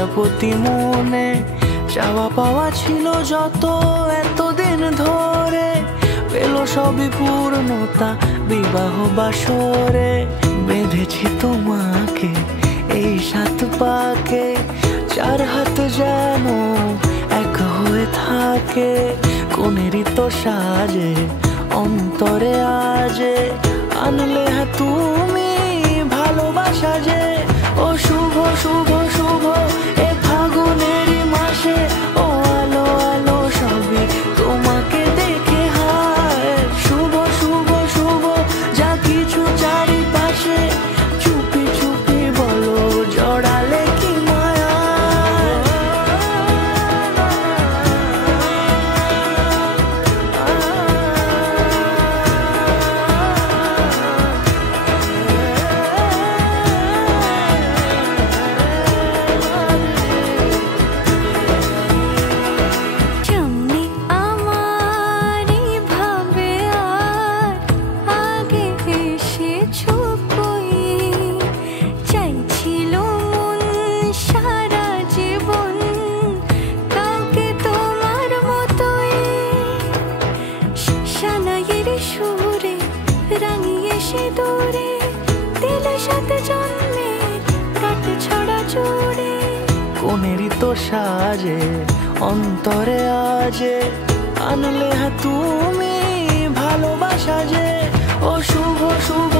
প্রজাপতি মনে চাওয়া পাওয়া ছিল যত এতদিন ধরে, পেল সবই পূর্ণতা বিবাহ বাসরে। বেঁধেছি তোমাকে এই 7 পাকে, 4 হাত যেন এক হয়ে থাকে। কোনেরই তো সাজে অন্তরে আজে আনলে তুমি ভালোবাসা যে। ও শুভ শুভ শুভ এ ফাগুনেরই মাসে, ও আলো আলো সবই তোমাকে দেখে হায়। শুভ শুভ শুভ যা কিছু চারিপাশে, চুপি চুপি বলো জড়ালে কি মায়া। কোনেরই তো সাজে অন্তরে আজে আনলে তুমি ভালোবাসা যে। ও শুভ শুভ